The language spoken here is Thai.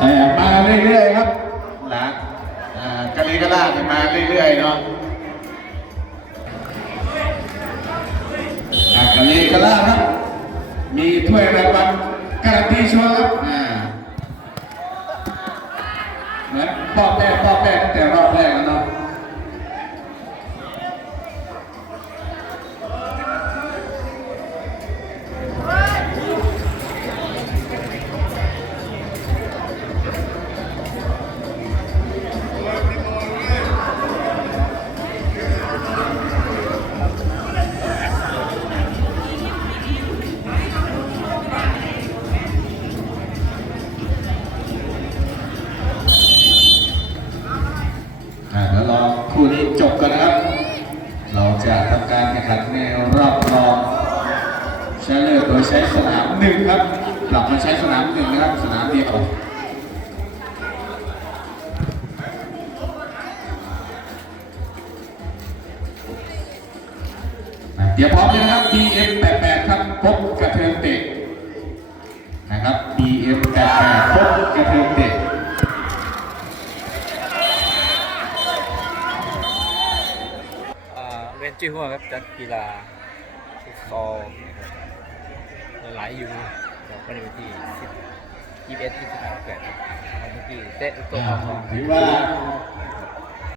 มาเรื่อยๆครับนะอ่ากะลีกะลาดเนี่ยมาเรื่อยๆเนาะอ่ากะลีกะลาดครับ มีถ้วยรางวัลการันตีชัวร์ครับอ่าเหมือนปอบแรกปอบแรกตั้งแต่รอบ จะทำการแข่งขันในรอบรองชนะเลิศโดยใช้สนามหนึ่งครับกลับมาใช้สนามหนึ่งนะครับสนามเดียวอะเดี๋ยวพร้อมเลยนะครับ BM88 ครับพบกระเทิงเตะนะครับ BM88 พบกระเทิงเตะ อ่าเวน จี้หัวครับจัดกีฬาฟุตซอลนะครับหลายอยู่เราก็ในวันที่10 21ที่สนามแปดครับเมื่อกี้เตะตัวอ่าของถือว่า